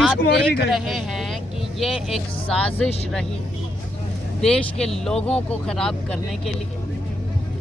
आप देख रहे हैं कि ये एक साजिश रही देश के लोगों को खराब करने के लिए,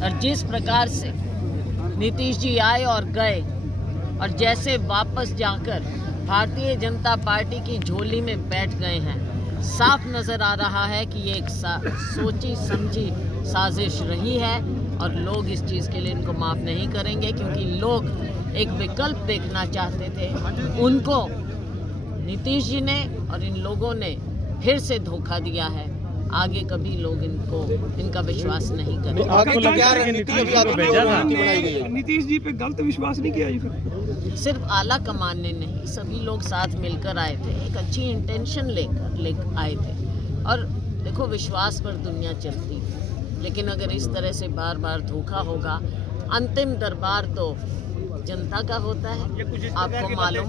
और जिस प्रकार से नीतीश जी आए और गए और जैसे वापस जाकर भारतीय जनता पार्टी की झोली में बैठ गए हैं, साफ नज़र आ रहा है कि ये एक सोची समझी साजिश रही है और लोग इस चीज़ के लिए इनको माफ़ नहीं करेंगे, क्योंकि लोग एक विकल्प देखना चाहते थे। उनको नीतीश जी ने और इन लोगों ने फिर से धोखा दिया है। आगे कभी लोग इनका विश्वास नहीं करेंगे। नीतीश जी पे गलत विश्वास नहीं किया जी फिर? सिर्फ आला कमान ने नहीं, सभी लोग साथ मिलकर आए थे, एक अच्छी इंटेंशन लेकर आए थे। और देखो, विश्वास पर दुनिया चलती है, लेकिन अगर इस तरह से बार बार धोखा होगा, अंतिम दरबार तो जनता का होता है, आपको मालूम।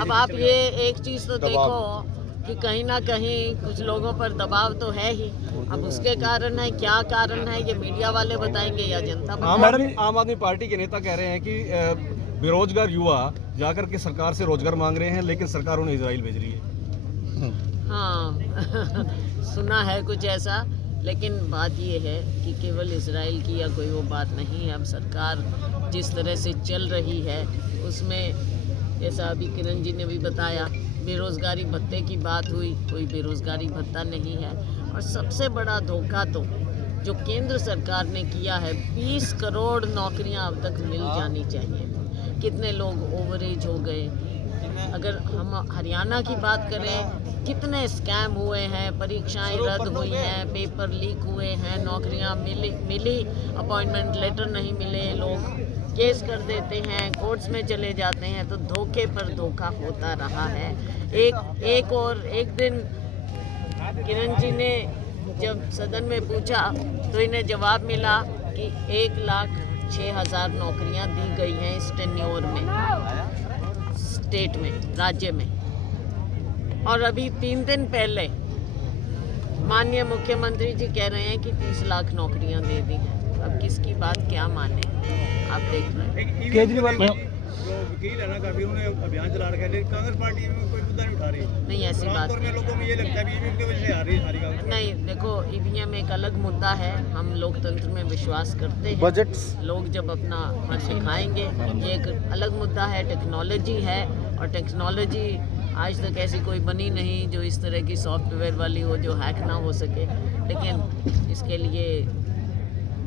अब आप ये एक चीज़ तो देखो कि कहीं ना कहीं कुछ लोगों पर दबाव तो है ही। अब उसके कारण है, क्या कारण है, ये मीडिया वाले बताएंगे या जनता बताएंगे। आम आदमी पार्टी के नेता कह रहे हैं कि बेरोजगार युवा जाकर के सरकार से रोजगार मांग रहे हैं, लेकिन सरकार उन्हें इजराइल भेज रही है। हाँ सुना है कुछ ऐसा, लेकिन बात ये है कि केवल इजराइल की या कोई वो बात नहीं है। अब सरकार जिस तरह से चल रही है उसमें, जैसा अभी किरण जी ने भी बताया, बेरोज़गारी भत्ते की बात हुई, कोई बेरोज़गारी भत्ता नहीं है। और सबसे बड़ा धोखा तो जो केंद्र सरकार ने किया है, 20 करोड़ नौकरियां अब तक मिल जानी चाहिए। कितने लोग ओवरेज हो गए। अगर हम हरियाणा की बात करें, कितने स्कैम हुए हैं, परीक्षाएं रद्द हुई हैं, पेपर लीक हुए हैं, नौकरियां मिली, अपॉइंटमेंट लेटर नहीं मिले, लोग केस कर देते हैं, कोर्ट्स में चले जाते हैं। तो धोखे पर धोखा होता रहा है। एक दिन किरण जी ने जब सदन में पूछा तो इन्हें जवाब मिला कि 1,06,000 नौकरियां दी गई हैं इस टेन्योर में, स्टेट में, राज्य में। और अभी 3 दिन पहले माननीय मुख्यमंत्री जी कह रहे हैं कि 30 लाख नौकरियां दे दी हैं। अब किसकी बात क्या माने, आप देख रहे हैं। केजरीवाल जो वकील है ना, काफी उन्होंने अभियान चला रखा है, लेकिन कांग्रेस पार्टी में कोई मुद्दा नहीं उठा रही। नहीं, ऐसी बात में लोगों में ये लगता है ईवीएम की वजह से हारी कांग्रेस। नहीं, देखो, ईवीएम एक अलग मुद्दा है। हम लोकतंत्र में विश्वास करते हैं। बजट लोग जब अपना मन दिखाएंगे, ये एक अलग मुद्दा है। टेक्नोलॉजी है, और टेक्नोलॉजी आज तक ऐसी कोई बनी नहीं जो इस तरह की सॉफ्टवेयर वाली हो जो हैक ना हो सके, लेकिन इसके लिए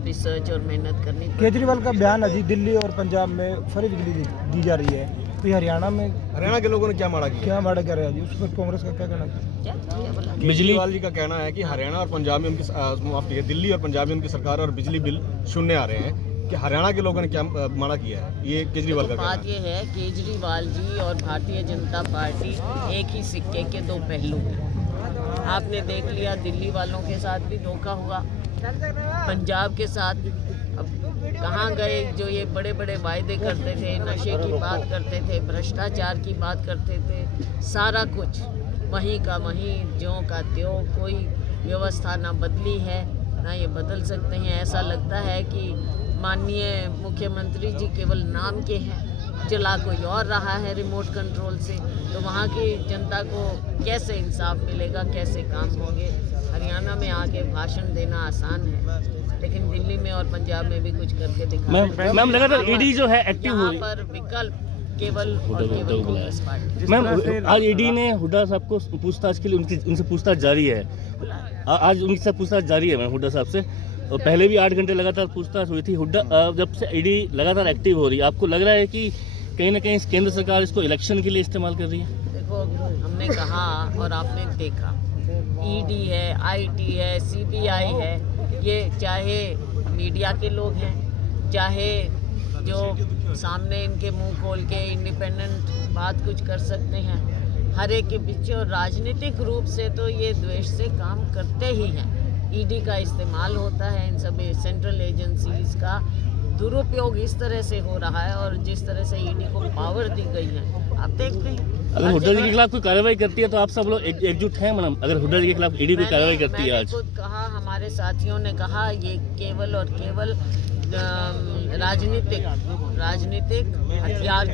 रिसर्च और मेहनत करनी। केजरीवाल का बयान है जी, दिल्ली और पंजाब में फ्री बिजली दी जा रही है, तो हरियाणा के लोगों ने क्या माड़ा किया? माड़ा कर रहा है जी, उस पर कांग्रेस का क्या कहना है? क्या बोला? केजरीवाल जी का कहना है कि हरियाणा और पंजाब में उनकी माफ कीजिए, दिल्ली और पंजाब में उनकी सरकार और बिजली बिल शून्य आ रहे हैं, कि हरियाणा के लोगों ने क्या माड़ा किया है? ये केजरीवाल का बात ये है, केजरीवाल जी और भारतीय जनता पार्टी एक ही सिक्के के दो पहलू हैं। आपने देख लिया, दिल्ली वालों के साथ भी धोखा हुआ, पंजाब के साथ। अब कहाँ गए जो ये बड़े बड़े वायदे करते थे, नशे की बात करते थे, भ्रष्टाचार की बात करते थे, सारा कुछ वहीं का वहीं, ज्यों का त्यों। कोई व्यवस्था ना बदली है ना ये बदल सकते हैं। ऐसा लगता है कि माननीय मुख्यमंत्री जी केवल नाम के हैं, चला कोई और रहा है रिमोट कंट्रोल से। तो वहाँ की जनता को कैसे इंसाफ मिलेगा, कैसे काम होंगे? हरियाणा में आके भाषण देना आसान है, लेकिन दिल्ली में और पंजाब में भी कुछ करके दिखा। मैम लगातार ईडी जो है एक्टिव हो रही है, पर विकल्प केवल और केवल कांग्रेस पार्टी। मैम, आज ईडी ने हुड्डा साहब को पूछताछ के लिए उनसे पूछताछ जारी है। आज उनसे पूछताछ जारी है मैम हुड्डा साहब से। और पहले भी 8 घंटे लगातार पूछताछ हुई थी। हुड्डा जब से ईडी लगातार एक्टिव हो रही है, आपको लग रहा है कि कहीं ना कहीं केंद्र सरकार इसको इलेक्शन के लिए इस्तेमाल कर रही है? देखो, हमने कहा और आपने देखा, ईडी है, आईटी है, सीबीआई है, ये चाहे मीडिया के लोग हैं, चाहे जो सामने इनके मुंह खोल के इंडिपेंडेंट बात कुछ कर सकते हैं, हर एक के पीछे। और राजनीतिक रूप से तो ये द्वेष से काम करते ही हैं। ईडी का इस्तेमाल होता है, इन सभी सेंट्रल एजेंसीज का दुरुपयोग इस तरह से हो रहा है, और जिस तरह से ईडी को पावर दी गई है, आप देखते हैं। अगर हुड्डा जी के खिलाफ कोई कार्रवाई करती है तो आप सब लोग एकजुट हैं मैडम? अगर हुड्डा जी के खिलाफ ईडी कोई कार्रवाई करती है आज? खुद कहा, हमारे साथियों ने कहा, ये केवल और केवल राजनीतिक हथियार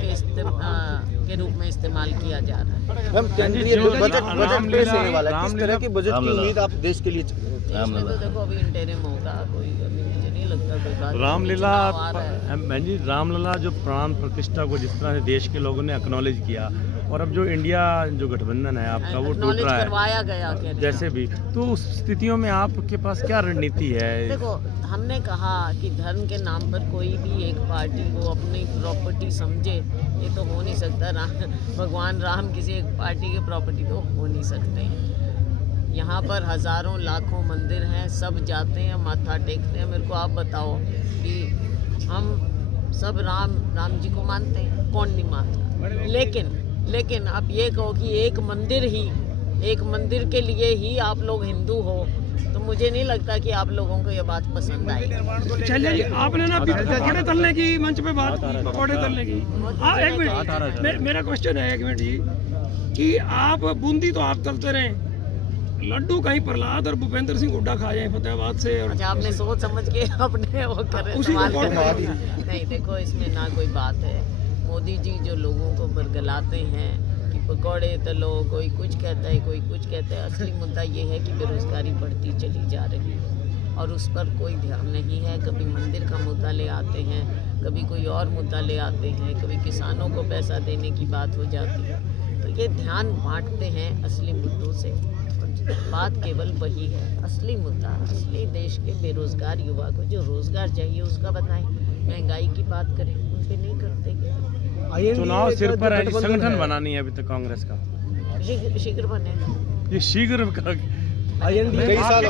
के रूप में इस्तेमाल किया जा रहा है। मैम केंद्रीय बजट पेश होने वाला है, किस तरह की बजट की उम्मीद आप देश के लिए? इसमें तो देखो अभी इंटरिम होगा, कोई अभी मुझे नहीं लगता कोई बात। रामलीला चुनाव आ रहा है। बहन जी, रामलला जो प्राण प्रतिष्ठा को जिस तरह से देश के लोगों ने एक्नॉलेज किया, और अब जो इंडिया जो गठबंधन है आपका वो टूट Acknowledge रहा है करवाया गया कह रहे हैं। जैसे भी, तो उस स्थितियों में आपके पास क्या रणनीति है? देखो हमने कहा कि धर्म के नाम पर कोई भी एक पार्टी को अपनी प्रॉपर्टी समझे, ये तो हो नहीं सकता। भगवान राम किसी एक पार्टी की प्रॉपर्टी तो हो नहीं सकते हैं। यहाँ पर हजारों लाखों मंदिर हैं, सब जाते हैं, माथा टेकते हैं। मेरे को आप बताओ कि हम सब राम जी को मानते हैं, कौन नहीं मानता? लेकिन आप ये कहो कि एक मंदिर के लिए ही आप लोग हिंदू हो, तो मुझे नहीं लगता कि आप लोगों को ये बात पसंद आएगी। चलिए जी, आपने ना पकौड़े तलने की मंच पे बात की, पकौड़े तलने की। हाँ, एक मिनट, मेरा क्वेश्चन है, एक मिनट जी, कि आप बूंदी तो आप तलते रहे, लड्डू कहीं प्रहलाद और भूपेंद्र सिंह हुड्डा खा जाए फतेहाबाद से, और अच्छा आपने सोच समझ के अपने वो करे उसी को सवाल कौन कर। नहीं देखो, इसमें ना कोई बात है। मोदी जी जो लोगों को बरगलाते हैं कि पकौड़े तलो, कोई कुछ कहता है, कोई कुछ कहता है, असली मुद्दा ये है कि बेरोजगारी बढ़ती चली जा रही है और उस पर कोई ध्यान नहीं है। कभी मंदिर का मुद्दा ले आते हैं, कभी कोई और मुद्दा ले आते हैं, कभी किसानों को पैसा देने की बात हो जाती है। तो ये ध्यान बांटते हैं असली मुद्दों से। बात केवल वही है, असली मुद्दा, असली देश के बेरोजगार युवा को जो रोजगार चाहिए उसका बताएं। महंगाई की बात करें, उन पे नहीं करते। चुनाव सिर पर है, संगठन बनानी है अभी तक कांग्रेस का, शीघ्र बने। ये शीघ्र कई साल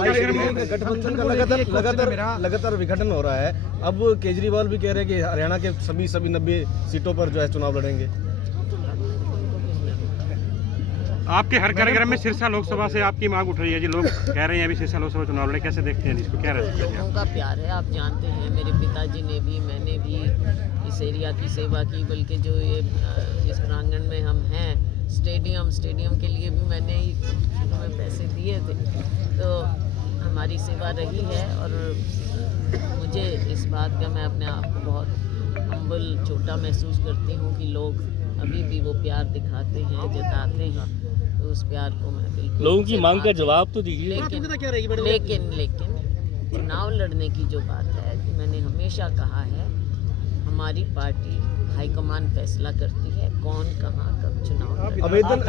गठबंधन का लगातार विघटन हो रहा है। अब केजरीवाल भी कह रहे हैं कि हरियाणा के सभी 90 सीटों पर जो है चुनाव लड़ेंगे। आपके हर कार्यक्रम में सिरसा लोकसभा से आपकी मांग उठ रही है जी, लोग कह रहे हैं अभी सिरसा लोकसभा चुनाव लड़े, कैसे देखते हैं इसको? क्या रहता है? लोगों का प्यार है, आप जानते हैं। मेरे पिताजी ने भी, मैंने भी इस एरिया की सेवा की, बल्कि जो ये जिस प्रांगण में हम हैं, स्टेडियम के लिए भी मैंने ही शुरू में पैसे दिए थे। तो हमारी सेवा रही है और मुझे इस बात का, मैं अपने आप को बहुत हम्बल, छोटा महसूस करती हूँ कि लोग अभी भी वो प्यार दिखाते हैं, जताते हैं। तो उस प्यार को मैं बिल्कुल लोगों की मांग का जवाब तो दीजिए। लेकिन चुनाव लड़ने की जो बात है, मैंने हमेशा कहा है, हमारी पार्टी हाईकमान फैसला करती है कौन कहाँ कब चुनाव लड़े।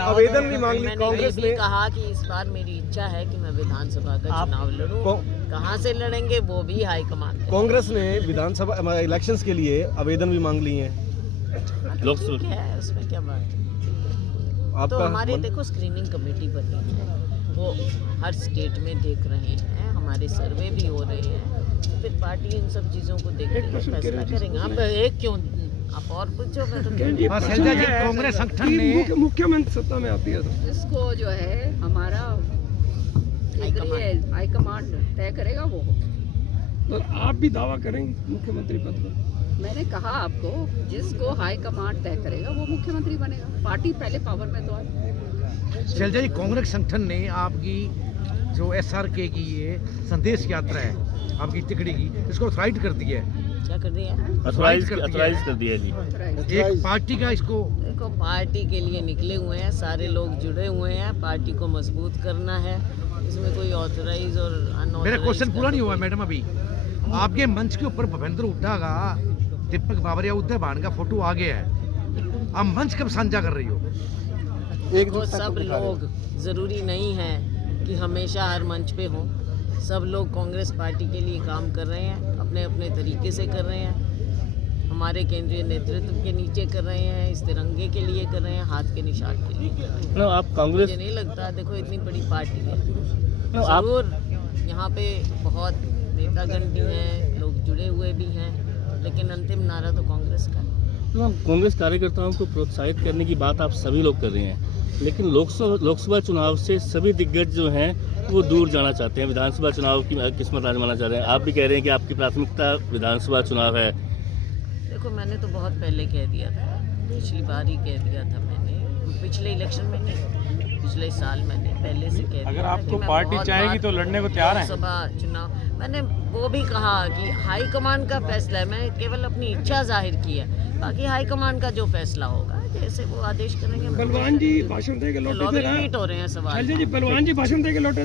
आवेदन भी मांग ली मैंने कांग्रेस ये भी ने। कहा कि इस बार मेरी इच्छा है कि मैं विधानसभा का चुनाव लड़ूं। कहाँ से लड़ेंगे वो भी हाईकमान तय। कांग्रेस ने विधानसभा इलेक्शंस के लिए आवेदन भी मांग लिए हैं। लोकसभा ठीक है, उसमें क्या बात है। तो आपका हमारे देखो स्क्रीनिंग कमेटी बनी है, वो हर स्टेट में देख रहे हैं, हमारे सर्वे भी हो रहे हैं। फिर पार्टी इन सब चीज़ों को देख के फैसला करेंगे। आप एक क्यों, आप और पूछो, मैं तो कांग्रेस संगठन ने मुख्यमंत्री सत्ता में आती है तो इसको जो है हमारा हाईकमांड तय करेगा वो। तो आप भी दावा करेंगे मुख्यमंत्री पद पर? मैंने कहा आपको, जिसको हाईकमांड तय करेगा वो मुख्यमंत्री बनेगा। पार्टी पहले पावर में तो है। शैलजा जी, कांग्रेस संगठन ने आपकी जो SRK की ये संदेश यात्रा है आपकी तिकड़ी की, इसको ऑथराइज कर दिया है। क्या कर दिया? अथराइज कर दिया जी। एक पार्टी का इसको, देखो पार्टी के लिए निकले हुए हैं, सारे लोग जुड़े हुए हैं, पार्टी को मजबूत करना है। इसमें कोई ऑथराइज और अनऑथराइज। मेरा क्वेश्चन पूरा नहीं हुआ मैडम। अभी आपके मंच के ऊपर भूपेंद्र हुड्डा का, दीपक बाबरिया, उद्धव भान का फोटो आ गया है। आप मंच कब साझा कर रही हो? वो सब लोग, जरूरी नहीं है कि हमेशा हर मंच पे हों। सब लोग कांग्रेस पार्टी के लिए काम कर रहे हैं, अपने अपने तरीके से कर रहे हैं। हमारे केंद्रीय नेतृत्व के नीचे कर रहे हैं, इस तिरंगे के लिए कर रहे हैं, हाथ के निशान के लिए कर रहे हैं। आप कांग्रेस, मुझे नहीं लगता, देखो इतनी बड़ी पार्टी है, आप जरूर यहाँ पे बहुत नेतागण भी हैं, लोग जुड़े हुए भी हैं, लेकिन अंतिम नारा तो कांग्रेस का है। कांग्रेस कार्यकर्ताओं को प्रोत्साहित करने की बात आप सभी लोग कर रहे हैं, लेकिन लोकसभा चुनाव से सभी दिग्गज जो हैं वो दूर जाना चाहते हैं, विधानसभा चुनाव की किस्मत आजमाना चाह रहे हैं। आप भी कह रहे हैं कि आपकी प्राथमिकता विधानसभा चुनाव है। देखो मैंने तो बहुत पहले कह दिया था, पिछली बार ही कह दिया था मैंने, पिछले इलेक्शन में नहीं, पिछले साल मैंने पहले से कह दिया। अगर आपको पार्टी चाहेगी तो लड़ने को तैयार है। लोकसभा चुनाव मैंने वो भी कहा कि हाईकमान का फैसला है, मैंने केवल अपनी इच्छा जाहिर की है, बाकी हाईकमान का जो फैसला होगा जैसे वो आदेश करेंगे। बलवान जी भाषण दे के लौटे थे लॉबी ना, रिपीट हो रहे हैं सवाल। शैलजा जी बलवान जी भाषण दे के लौटे